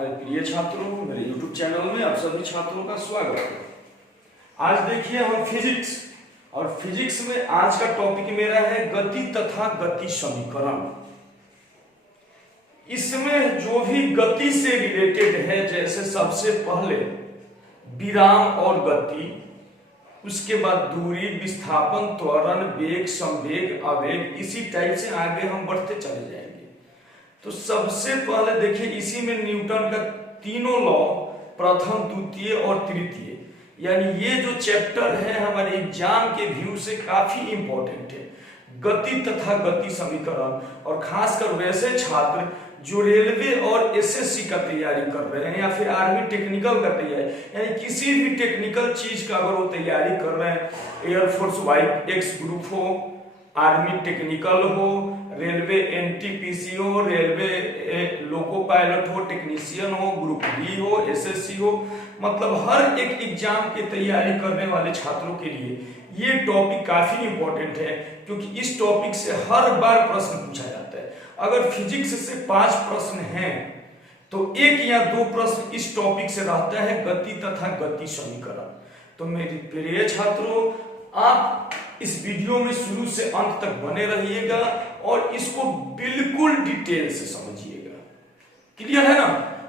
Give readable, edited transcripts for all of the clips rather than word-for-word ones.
हमारे प्रिय छात्रों, मेरे YouTube चैनल में आप सभी छात्रों का स्वागत है। आज देखिए हम फिजिक्स और फिजिक्स में आज का टॉपिक मेरा है गति तथा गति समीकरण। इसमें जो भी गति से रिलेटेड है, जैसे सबसे पहले विराम और गति, उसके बाद दूरी, विस्थापन, त्वरण, वेग, संवेग, आवेग, इसी टाइप से आगे हम बढ़ते चले जाएंगे। तो सबसे पहले देखिए, इसी में न्यूटन का तीनों लॉ, प्रथम, द्वितीय और तृतीय, यानी ये जो चैप्टर है हमारे एग्जाम के व्यू से काफी इंपॉर्टेंट है, गति तथा गति समीकरण। और खासकर वैसे छात्र जो रेलवे और एसएससी का तैयारी कर रहे हैं या फिर आर्मी टेक्निकल का तैयारी, यानी किसी भी टेक्निकल चीज का अगर वो तैयारी कर रहे हैं, एयरफोर्स वाइट एक्स ग्रुप हो, आर्मी टेक्निकल हो, रेलवे एनटीपीसी हो, रेलवे लोको पायलट हो, टेक्नीशियन हो, ग्रुप बी हो, एसएससी हो, मतलब हर एक एग्जाम की तैयारी करने वाले छात्रों के लिए ये टॉपिक काफी इंपॉर्टेंट है, क्योंकि इस टॉपिक से हर बार प्रश्न पूछा जाता है। अगर फिजिक्स से 5 प्रश्न हैं तो 1 या 2 प्रश्न इस टॉपिक से रहता है, गति तथा गति समीकरण। तो मेरे प्रिय छात्रों, आप इस वीडियो में शुरू से अंत तक बने रहिएगा और इसको बिल्कुल डिटेल से समझिएगा। क्लियर है ना?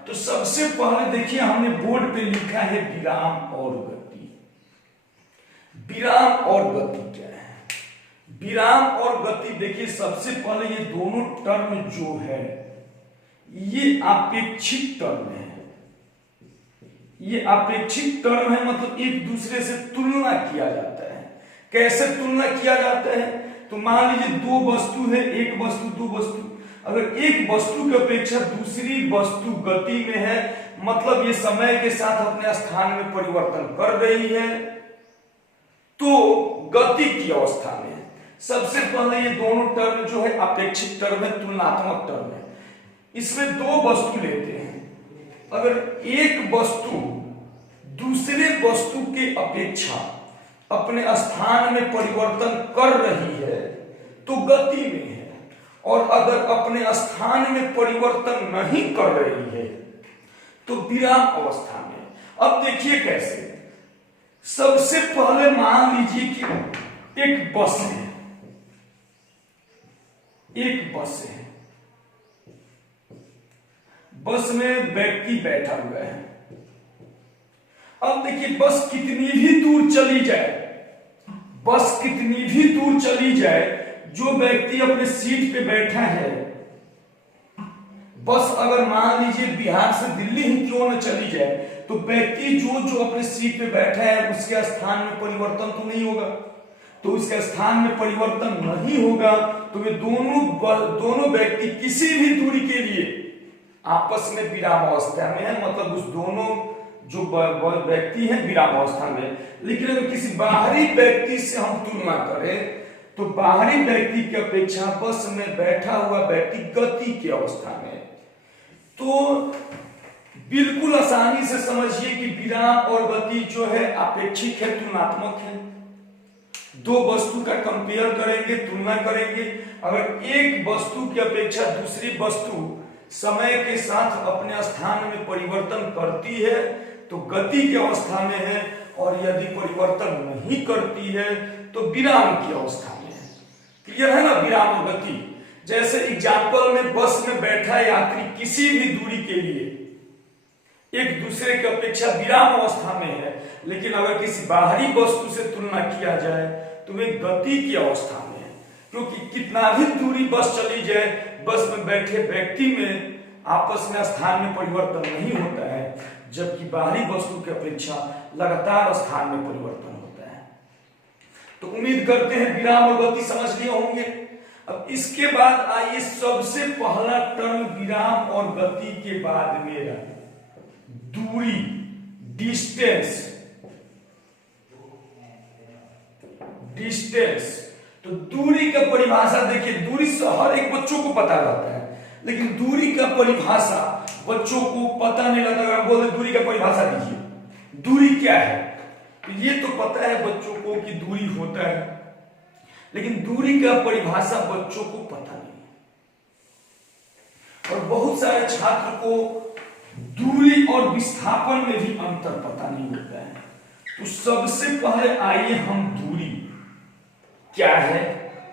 तो सबसे पहले देखिए, हमने बोर्ड पे लिखा है विराम और गति। विराम और गति क्या है? विराम और गति देखिए, सबसे पहले ये दोनों टर्म जो है ये अपेक्षित टर्म है। ये अपेक्षित टर्म है, मतलब एक दूसरे से तुलना किया जाता है। कैसे तुलना किया जाता है? तो मान लीजिए 2 वस्तु है, एक वस्तु, 2 वस्तु। अगर एक वस्तु की अपेक्षा दूसरी वस्तु गति में है, मतलब ये समय के साथ अपने स्थान में परिवर्तन कर रही है, तो गति की अवस्था में है। सबसे पहले ये दोनों टर्म जो है अपेक्षित टर्म है, तुलनात्मक टर्म है। इसमें 2 वस्तु लेते हैं। अगर एक वस्तु दूसरे वस्तु के अपेक्षा अपने स्थान में परिवर्तन कर रही है तो गति में है, और अगर अपने स्थान में परिवर्तन नहीं कर रही है तो विराम अवस्था में। अब देखिए कैसे। सबसे पहले मान लीजिए कि एक बस है, एक बस है, बस में व्यक्ति बैठा हुआ है। अब देखिए, बस कितनी भी दूर चली जाए, बस कितनी भी दूर चली जाए, जो व्यक्ति अपने सीट पे बैठा है, बस अगर मान लीजिए बिहार से दिल्ली ही क्यों न चली जाए, तो व्यक्ति जो अपने सीट पे बैठा है उसके स्थान में परिवर्तन तो नहीं होगा। तो उसके स्थान में परिवर्तन नहीं होगा तो वे दोनों व्यक्ति किसी भी दूरी के लिए आपस में विराम अवस्था में है, मतलब उस दोनों जो व्यक्ति हैं विराम अवस्था में। लेकिन अगर किसी बाहरी व्यक्ति से हम तुलना करें तो बाहरी व्यक्ति की अपेक्षा बस में बैठा हुआ व्यक्ति गति की अवस्था में। तो बिल्कुल आसानी से समझिए कि विराम और गति जो है अपेक्षित है, तुलनात्मक है। 2 वस्तु का कंपेयर करेंगे, तुलना करेंगे। अगर एक वस्तु की अपेक्षा दूसरी वस्तु समय के साथ अपने स्थान में परिवर्तन करती है तो गति की अवस्था में है, और यदि परिवर्तन नहीं करती है तो विराम की अवस्था में है। क्लियर है ना? विराम और गति। जैसे एग्जाम्पल में बस में बैठा यात्री किसी भी दूरी के लिए एक दूसरे की अपेक्षा विराम अवस्था में है, लेकिन अगर किसी बाहरी वस्तु से तुलना किया जाए तो वे गति की अवस्था में है, क्योंकि कितना भी दूरी बस चली जाए, बस में बैठे व्यक्ति में आपस में स्थान में परिवर्तन नहीं होता है, जबकि बाहरी वस्तु की अपेक्षा लगातार स्थान में परिवर्तन होता है। तो उम्मीद करते हैं विराम और गति समझ लिए होंगे। अब इसके बाद आइए, सबसे पहला टर्म विराम और गति के बाद मेरा दूरी, डिस्टेंस। डिस्टेंस तो दूरी का परिभाषा देखिए, दूरी से हर एक बच्चों को पता रहता है, लेकिन दूरी का परिभाषा बच्चों को पता नहीं लगता। अगर बोले दूरी का परिभाषा दीजिए, दूरी क्या है, तो ये तो पता है बच्चों को कि दूरी होता है, लेकिन दूरी का परिभाषा बच्चों को पता नहीं। और बहुत सारे छात्र को दूरी और विस्थापन में भी अंतर पता नहीं होता है। तो सबसे पहले आइए हम दूरी क्या है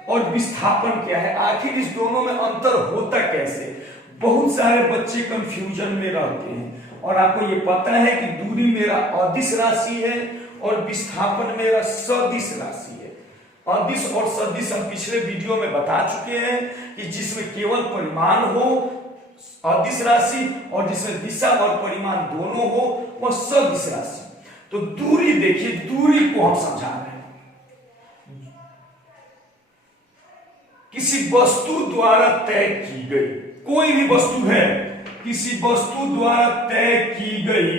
और विस्थापन क्या है, आखिर इस दोनों में अंतर होता कैसे। बहुत सारे बच्चे कंफ्यूजन में रहते हैं और आपको ये पता है कि दूरी मेरा अदिश राशि है और विस्थापन मेरा सदिश राशि है। अदिश और सदिश हम पिछले वीडियो में बता चुके हैं कि जिसमें केवल परिमाण हो अदिश राशि और जिसमें दिशा और परिमाण दोनों हो वह सदिश राशि। तो दूरी देखिए, दूरी को हम समझा रहे हैं। किसी वस्तु द्वारा तय की गई, कोई भी वस्तु है, किसी वस्तु द्वारा तय की गई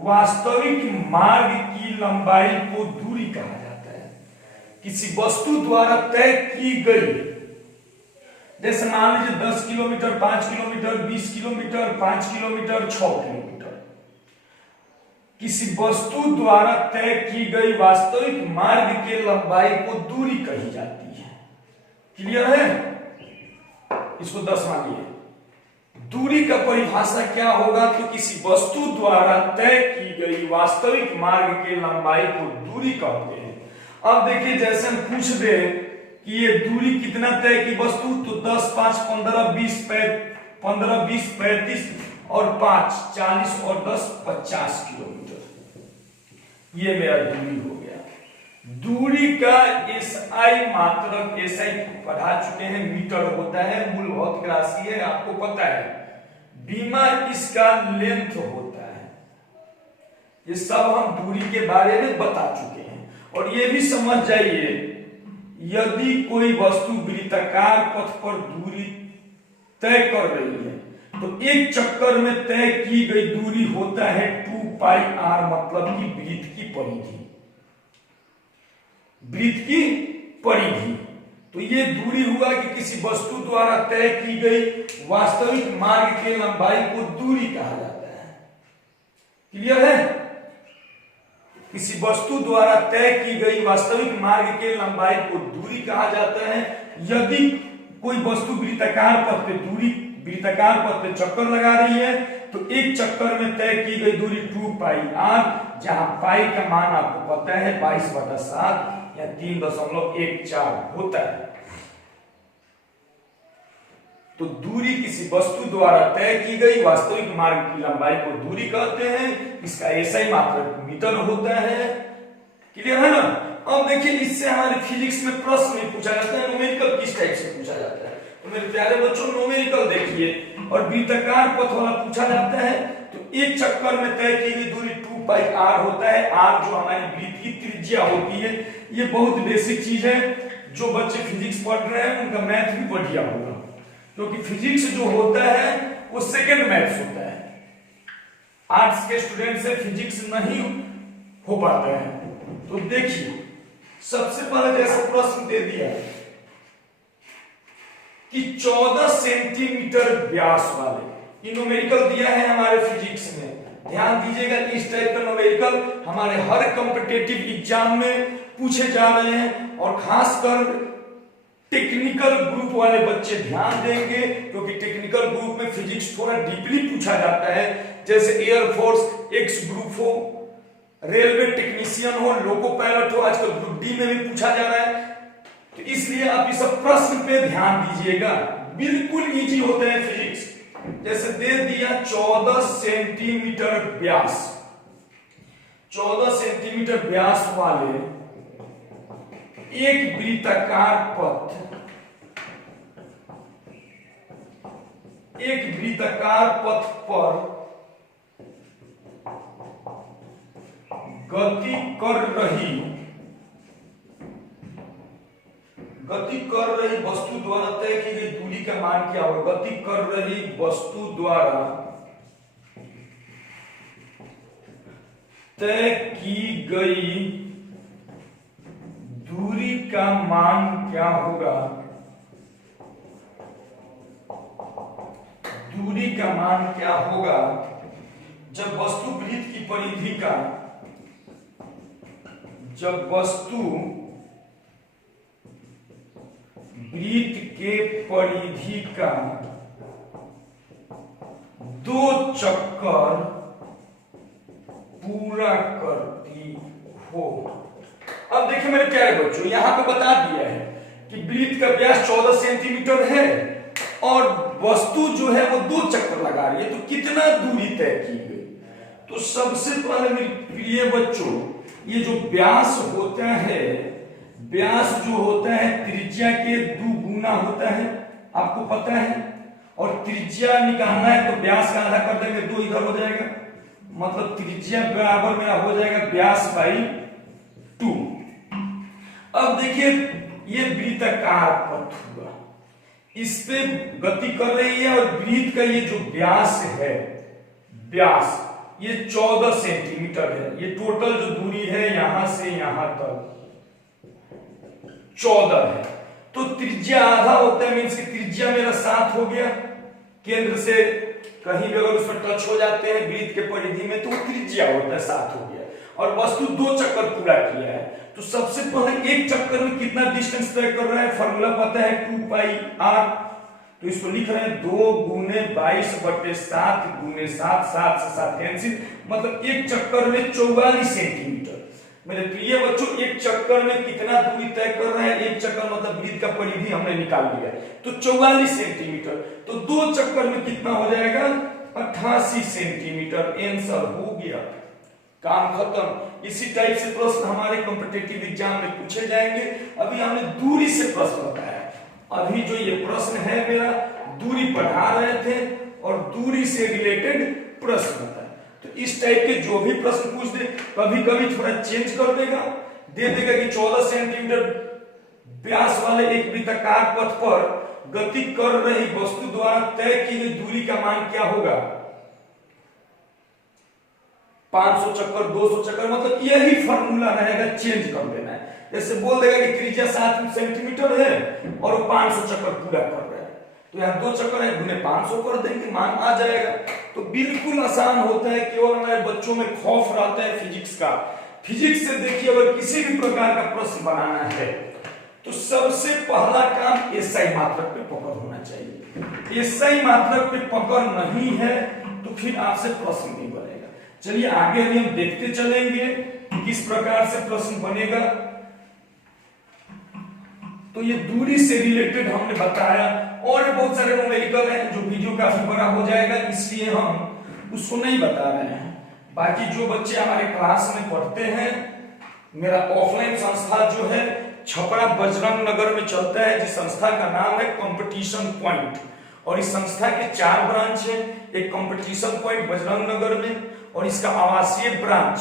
वास्तविक मार्ग की लंबाई को दूरी कहा जाता है। किसी वस्तु द्वारा तय की गई, जैसे मान लीजिए 10 kilometre, 5 kilometre, 20 kilometre, 5 kilometre, 6 kilometre. किसी वस्तु द्वारा तय की गई वास्तविक मार्ग के लंबाई को दूरी कही जाती है। क्लियर है? इसको 10 मानिए। दूरी का परिभाषा क्या होगा? तो किसी वस्तु द्वारा तय की गई वास्तविक मार्ग के लंबाई को दूरी कहते हैं। अब देखिए, जैसे हम पूछ दे कि ये दूरी कितना तय की वस्तु, तो 10, 5, 15, 20, 35 और 5 40 और 10 50 किलोमीटर। ये मेरा दूरी हो गया। दूरी का एसआई मात्रक, एसआई पढ़ा चुके हैं, मीटर होता है, मूल भौतिक राशि है, आपको पता है। बीमा इसका लेंथ होता है। ये सब हम दूरी के बारे में बता चुके हैं। और ये भी समझ जाइए, यदि कोई वस्तु वृत्ताकार पथ पर दूरी तय कर रही है तो एक चक्कर में तय की गई दूरी होता है 2πr, मतलब कि वृत्त की परिधि। वृत्त की परिधि, तो ये दूरी हुआ कि किसी वस्तु द्वारा तय की गई वास्तविक मार्ग के लंबाई को दूरी कहा जाता है। क्लियर है? किसी वस्तु द्वारा तय की गई वास्तविक मार्ग के लंबाई को दूरी कहा जाता है। यदि कोई वस्तु वृत्ताकार पथ पे दूरी, वृत्ताकार पथ पे चक्कर लगा रही है तो एक चक्कर में तय की गई दूरी 2πr, जहां पाई का मान आपको पता है 22/7 या 3.14 होता है। तो दूरी किसी वस्तु द्वारा तय की गई वास्तविक मार्ग की लंबाई को दूरी कहते हैं। इसका एसआई मात्रक मीटर होता है। क्लियर है ना? अब देखिए, इससे हमारे फिजिक्स में प्रश्न भी पूछा जाता है। न्यूमेरिकल किस टाइप से पूछा जाता है? तो मेरे प्यारे बच्चों, न्यूमेरिकल देखिए, और वृत्ताकार पथ वाला पूछा जाता है तो एक चक्कर में तय की गई दूरी 2πr होता है। r जो हमारी वृत्त की त्रिज्या होती है। ये बहुत बेसिक चीज है। जो बच्चे फिजिक्स पढ़ रहे हैं उनका मैथ भी बढ़िया होगा, क्योंकि फिजिक्स जो होता है वो सेकंड मैथ्स होता है। आर्ट्स के स्टूडेंट से फिजिक्स नहीं हो पाता है। तो देखिए, सबसे पहले जैसे प्रश्न दे दिया कि 14 सेंटीमीटर व्यास वाले, न्यूमेरिकल दिया है हमारे फिजिक्स में। ध्यान दीजिएगा, इस टाइप का न्यूमेरिकल हमारे हर कॉम्पिटिटिव एग्जाम में पूछे जा रहे हैं। और खासकर टेक्निकल ग्रुप वाले बच्चे ध्यान देंगे, क्योंकि टेक्निकल ग्रुप में फिजिक्स थोड़ा डीपली पूछा जाता है। जैसे एयरफोर्स एक्स ग्रुप हो, रेलवे टेक्नीशियन हो, लोको पायलट हो, आजकल ग्रुप डी में भी पूछा जा रहा है। तो इसलिए आप इस प्रश्न पे ध्यान दीजिएगा, बिल्कुल इजी होते हैं फिजिक्स। जैसे दे दिया 14 सेंटीमीटर व्यास, 14 सेंटीमीटर व्यास वाले एक वृत्ताकार पथ, एक वृत्ताकार पथ पर गति कर रही वस्तु द्वारा तय की गई दूरी का मान क्या होगा? गति कर रही वस्तु द्वारा तय की गई दूरी का मान क्या होगा? दूरी का मान क्या होगा जब वस्तु वृत्त की परिधि का, जब वस्तु वृत्त के परिधि का 2 चक्कर पूरा करती हो। अब देखिए मेरे प्यारे बच्चों, यहां पे बता दिया है कि वृत्त का व्यास 14 सेंटीमीटर है और वस्तु जो है वो 2 चक्कर लगा रही है, तो कितना दूरी तय की गई। तो सबसे पहले मेरे प्रिय बच्चों, ये जो व्यास होता है, व्यास जो होता है त्रिज्या के 2 गुना होता है, आपको पता है। और त्रिज्या निकालना है तो व्यास का आधा कर देंगे, 2 इधर हो जाएगा, मतलब त्रिज्या बराबर मेरा हो जाएगा व्यास बाई 2। अब देखिए ये वृत्ताकार पथ हुआ, इस पे गति कर रही है और वृत्त का ये जो व्यास है, व्यास ये 14 सेंटीमीटर है। ये टोटल जो दूरी है यहां से यहां तक 14 है। तो त्रिज्या आधा होता है, मीन्स की त्रिज्या मेरा 7 हो गया। केंद्र से कहीं भी अगर उस पर टच हो जाते हैं वृत्त के परिधि में तो वो त्रिज्या होता है, 7 हो गया। और वस्तु 2 चक्कर पूरा किया है, तो सबसे पहले एक चक्कर में कितना डिस्टेंस तय कर रहा है, फॉर्मूला पता है 2 पाई r। तो इसको लिख रहे हैं 2 गुने 22/7 गुने 7, 7 से 7 कैंसिल, मतलब एक चक्कर में 44 सेंटीमीटर। मेरे प्रिय बच्चों, एक चक्कर में कितना दूरी तय कर रहे हैं, एक चक्कर मतलब वृत्त का परिधि हमने निकाल लिया तो 44 सेंटीमीटर। तो 2 चक्कर में कितना हो जाएगा, 88 सेंटीमीटर। आंसर हो गया, काम खत्म। इसी टाइप से प्रश्न हमारे कॉम्पिटिटिव एग्जाम में पूछे जाएंगे। अभी हमने दूरी से प्रश्न बताया, अभी जो ये प्रश्न है मेरा दूरी पढ़ा रहे थे और दूरी से रिलेटेड प्रश्न बताया। तो इस टाइप के जो भी प्रश्न पूछ दे, कभी कभी थोड़ा चेंज कर देगा, दे देगा कि 14 सेंटीमीटर व्यास वाले एक वृत्ताकार पथ पर गति कर रही वस्तु द्वारा तय की गई दूरी का मान क्या होगा, 500 चक्कर, 200 चक्कर, मतलब यही फॉर्मूला रहेगा, चेंज कर देना है। जैसे बोल देगा कि त्रिज्या 7 सेंटीमीटर है और वो 500 चक्कर पूरा कर रहा है, तो यहाँ 2 चक्कर है गुने 500 कर देंगे, मान आ जाएगा। तो बिल्कुल आसान होता है। केवल हमारे बच्चों में खौफ रहता है फिजिक्स का। फिजिक्स से देखिए, अगर किसी भी प्रकार का प्रश्न बनाना है तो सबसे पहला काम एसआई मात्रक पे पकड़ होना चाहिए। एसआई मात्रक पे पकड़ नहीं है तो फिर आपसे प्रश्न नहीं बनेगा। चलिए आगे अभी हम देखते चलेंगे किस प्रकार से प्रश्न बनेगा। तो ये दूरी से रिलेटेड हमने बताया, और बहुत सारे न्यूमेरिकल हैं जो वीडियो काफी बड़ा हो जाएगा, इसलिए हम उसको नहीं बता रहे हैं। बाकी जो बच्चे हमारे क्लास में पढ़ते हैं, मेरा ऑफलाइन संस्था जो है छपरा बजरंग नगर में चलता है, जिस संस्था का नाम है कंपटीशन पॉइंट। और इस संस्था के 4 ब्रांच हैं, एक कंपटीशन पॉइंट बजरंग नगर में, और इसका आवासीय ब्रांच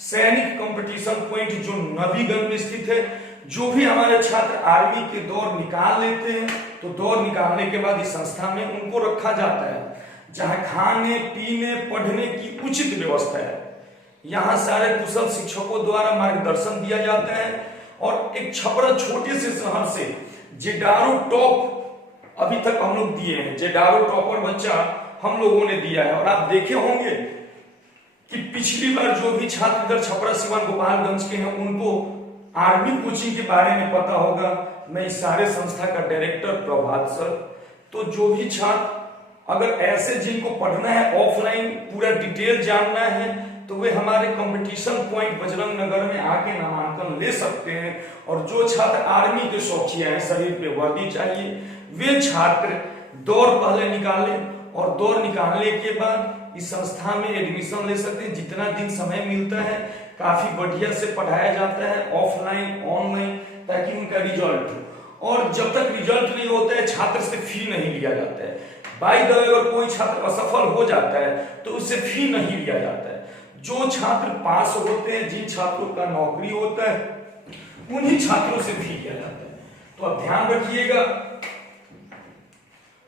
सैनिक कंपटीशन पॉइंट जो नबीगंज में स्थित है। जो भी हमारे छात्र आर्मी के दौर निकाल लेते हैं तो दौर निकालने के बाद इस संस्था में उनको रखा जाता है, जहां खाने पीने पढ़ने की उचित व्यवस्था है। यहाँ सारे कुशल शिक्षकों द्वारा मार्गदर्शन दिया जाता है। और एक छपरा छोटे से शहर से जेडारो टॉप अभी तक हम लोग दिए हैं, जेडारो टॉपर बच्चा हम लोगों ने दिया है। और आप देखे होंगे कि पिछली बार जो भी छात्र इधर छपरा सिवान गोपालगंज के हैं उनको आर्मी कोचिंग के बारे में पता होगा। मैं इस सारे संस्था का डायरेक्टर प्रभात सर। तो जो भी छात्र अगर ऐसे जिनको पढ़ना है ऑफलाइन पूरा डिटेल जानना है तो वे हमारे कंपटीशन पॉइंट बजरंग नगर में आके नामांकन ले सकते हैं। और जो छात्र आर्मी के शौकिया हैं, शरीर पे वर्दी चाहिए, वे छात्र दौड़ पहले निकालें और दौड़ निकालने के बाद इस संस्था में एडमिशन ले सकते हैं। जितना दिन समय मिलता है काफी बढ़िया से पढ़ाया जाता है, ऑफलाइन ऑनलाइन, ताकि उनका रिजल्ट हो। और जब तक रिजल्ट नहीं होता है छात्र से फी नहीं लिया जाता है। बाय द वे अगर कोई छात्र असफल हो जाता है तो उससे फी नहीं लिया जाता है। जो छात्र पास होते हैं, जिन छात्रों का नौकरी होता है, उन्हीं छात्रों से फी लिया जाता है। तो आप ध्यान रखिएगा।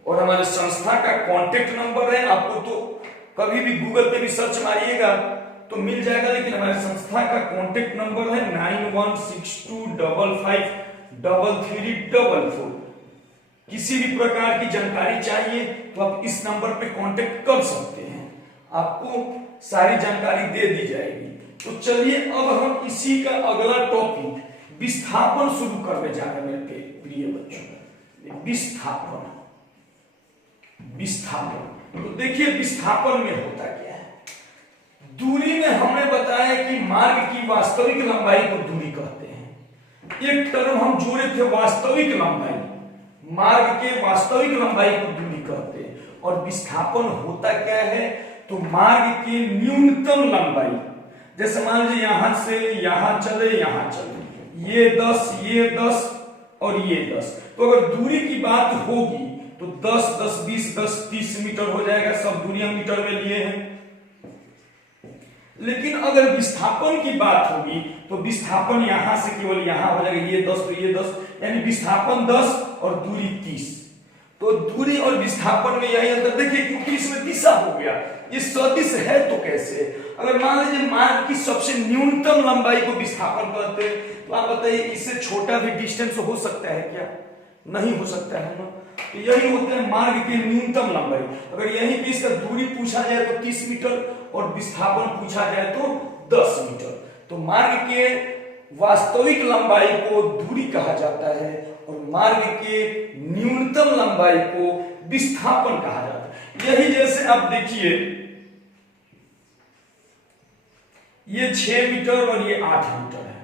और हमारे संस्था का कॉन्टेक्ट नंबर है, आपको तो कभी भी गूगल पे भी सर्च मारिएगा तो मिल जाएगा। लेकिन हमारे संस्था का कॉन्टेक्ट नंबर है 9162553344। किसी भी प्रकार की जानकारी चाहिए तो आप इस नंबर पे कांटेक्ट कर सकते हैं, आपको सारी जानकारी दे दी जाएगी। तो चलिए अब हम इसी का अगला टॉपिक विस्थापन शुरू करने जा रहे हैं मेरे प्रिय बच्चों। विस्थापन, विस्थापन तो देखिए विस्थापन में होता क्या है। दूरी में हमने बताया कि मार्ग की वास्तविक लंबाई को दूरी कहते हैं। एक टर्म हम जोड़े थे वास्तविक लंबाई, मार्ग के वास्तविक लंबाई को दूरी कहते हैं। और विस्थापन होता क्या है, तो मार्ग की न्यूनतम लंबाई, जैसे मान लीजिए यहां से यहां चले, यहां चले, ये 10 और ये 10, तो अगर दूरी की बात होगी तो 10, 10, 20, 10, 30 मीटर हो जाएगा, सब दूरी हम मीटर में लिए हैं। लेकिन अगर विस्थापन की बात होगी तो विस्थापन यहां से केवल यहां हो जाएगा, ये 10 तो ये 10, यानी विस्थापन 10 और दूरी 30। तो दूरी और विस्थापन में यही अंतर देखिए, क्योंकि इसमें दिशा हो गया, ये सदिश है तो कैसे। अगर मान लीजिए मार्ग की सबसे न्यूनतम लंबाई को विस्थापन कहते हैं, तो आप बताइए इससे छोटा भी डिस्टेंस हो सकता है क्या? नहीं हो सकता है ना। तो यही होते हैं मार्ग की न्यूनतम लंबाई। अगर यहीं पे इसका दूरी पूछा जाए तो 30 मीटर और विस्थापन पूछा जाए तो 10 मीटर। तो मार्ग के वास्तविक लंबाई को दूरी कहा जाता है और मार्ग के न्यूनतम लंबाई को विस्थापन कहा जाता है। यही जैसे आप देखिए, ये 6 मीटर और ये 8 मीटर है।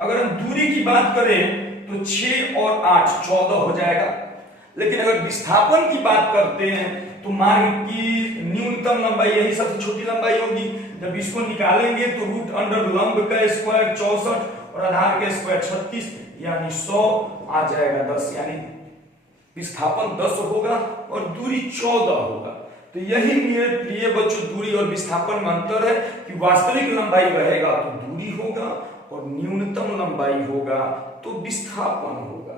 अगर हम दूरी की बात करें तो 6 और 8 14 हो जाएगा। लेकिन अगर विस्थापन की बात करते हैं तो मार्ग की न्यूनतम लंबाई यही सबसे छोटी लंबाई होगी। जब इसको निकालेंगे तो रूट अंडर लंब का स्क्वायर 64 और आधार का स्क्वायर 36, यानी 100 आ जाएगा 10, यानी विस्थापन 10 होगा और दूरी 14 होगा। तो यही मेरे प्रिय बच्चों दूरी और विस्थापन में अंतर है कि वास्तविक लंबाई रहेगा तो दूरी होगा और न्यूनतम लंबाई होगा तो विस्थापन होगा।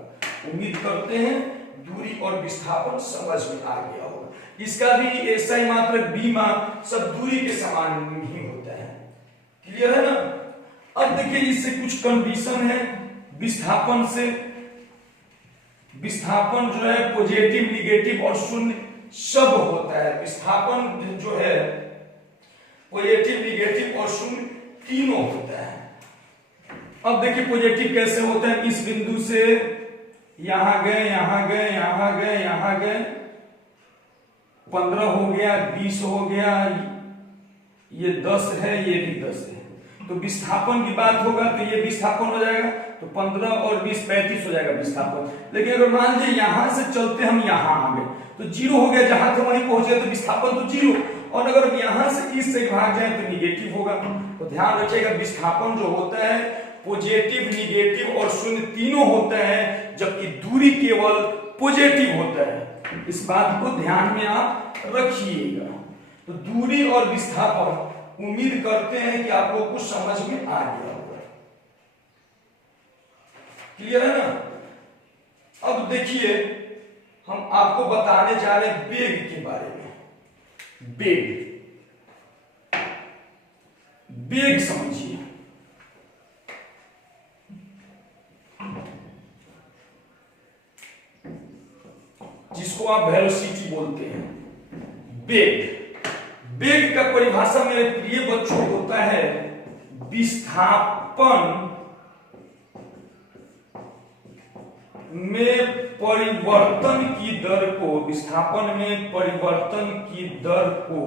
उम्मीद करते हैं दूरी और विस्थापन समझ में आ गया होगा। इसका भी ऐसा ही मात्रक बीमा सब दूरी के समान ही होता है। क्लियर है ना। अब देखिए इससे कुछ कंडीशन है विस्थापन से। विस्थापन जो है पॉजिटिव, निगेटिव और शून्य सब होता है। विस्थापन जो है पॉजिटिव, निगेटिव और शून्य तीनों होता है। अब देखिए पॉजिटिव कैसे होता है, इस बिंदु से यहां गए, यहां गए, यहां गए, यहां गए, 15 हो गया, 20 हो गया, ये 10 है, ये भी 10 है। तो विस्थापन की बात होगा तो ये विस्थापन हो जाएगा, तो 15 और 20 35 हो जाएगा विस्थापन। लेकिन अगर मान लीजिए यहां से चलते हम यहां आ गए तो 0 हो गया, जहां थे वहीं पहुंच गए तो विस्थापन तो 0। और अगर हम यहां से इस साइड भाग जाए तो निगेटिव होगा। तो ध्यान रखिएगा विस्थापन जो होता है पॉजिटिव, निगेटिव और शून्य तीनों होता है, जबकि दूरी केवल पॉजिटिव होता है। इस बात को ध्यान में आप रखिएगा। तो दूरी और विस्थापन उम्मीद करते हैं कि आपको कुछ समझ में आ गया होगा। क्लियर है ना। अब देखिए हम आपको बताने जा रहे हैं वेग के बारे में। वेग समझिए। जिसको आप वेलोसिटी बोलते हैं, वेग। वेग का परिभाषा मेरे प्रिय बच्चों होता है विस्थापन में परिवर्तन की दर को, विस्थापन में परिवर्तन की दर को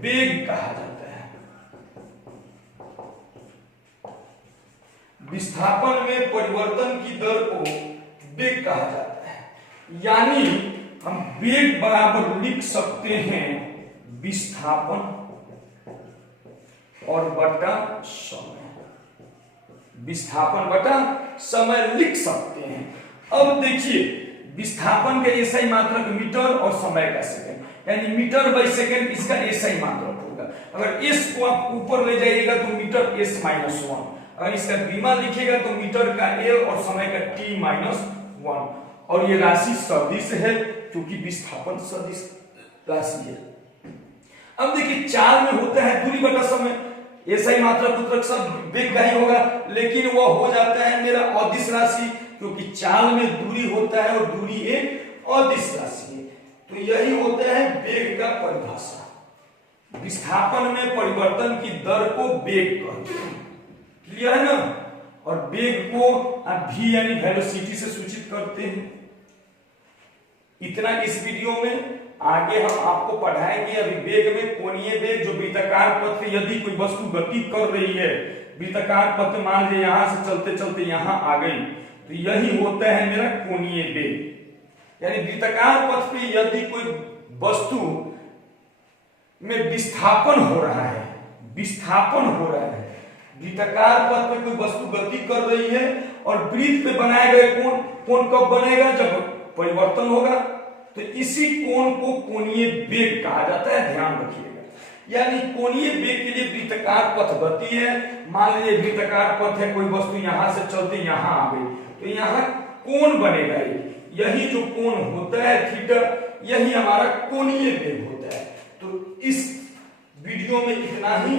वेग कहा जाता है। विस्थापन में परिवर्तन की दर को वेग कहा जाता है। यानी हम वेग बराबर लिख सकते हैं विस्थापन और बटा समय। विस्थापन बटा समय लिख सकते हैं। अब देखिए विस्थापन का ऐसा ही मात्रक मीटर और समय का सेकंड, यानी मीटर बाई सेकंड इसका ऐसा ही मात्रक होगा। अगर एस को आप ऊपर ले जाइएगा तो मीटर एस माइनस 1, अगर इसका बीमा लिखिएगा तो मीटर का एल और समय का टी माइनस 1। और ये राशि सदिश है क्योंकि विस्थापन सदिश राशि है। अब देखिए चाल में होता है दूरी बटा समय, ऐसा ही मात्रक उत्तरक सब वेग का ही होगा, लेकिन वह हो जाता है मेरा अदिश राशि, क्योंकि चाल में दूरी होता है और दूरी एक अदिश राशि है। तो यही होता है वेग का परिभाषा। विस्थापन में परिवर्तन की दर को वेग कहते हैं। क्लियर है ना। और वेग को आप v यानी वेलोसिटी से सूचित करते हैं। इतना इस वीडियो में। आगे हम आपको पढ़ाएंगे अभी वेग में कोणीय वेग, जो वृत्ताकार पथ पे यदि कोई वस्तु गति कर रही है, वृत्ताकार पथ में मान लीजिए यहां से चलते चलते यहां आ गई, तो यही होता है मेरा कोणीय वेग। यानी वृत्ताकार पथ पे यदि कोई वस्तु में विस्थापन हो रहा है, विस्थापन हो रहा है, वृत्ताकार पथ पे कोई वस्तु गति कर रही है और वृत्त पे बनाए गए कोण, कोण कब बनेगा, जब परिवर्तन होगा, तो इसी कोण को कोणीय वेग कहा जाता है, ध्यान रखिएगा। यानी कोणीय वेग के लिए वृत्ताकार पथ गति है, मान लीजिए वृत्ताकार पथ है, कोई वस्तु यहां से चलते यहां आ गई, तो यहां कोण बनेगा, यही जो कोण होता है थीटा, यही हमारा कोणीय वेग होता है। तो इस वीडियो में इतना ही।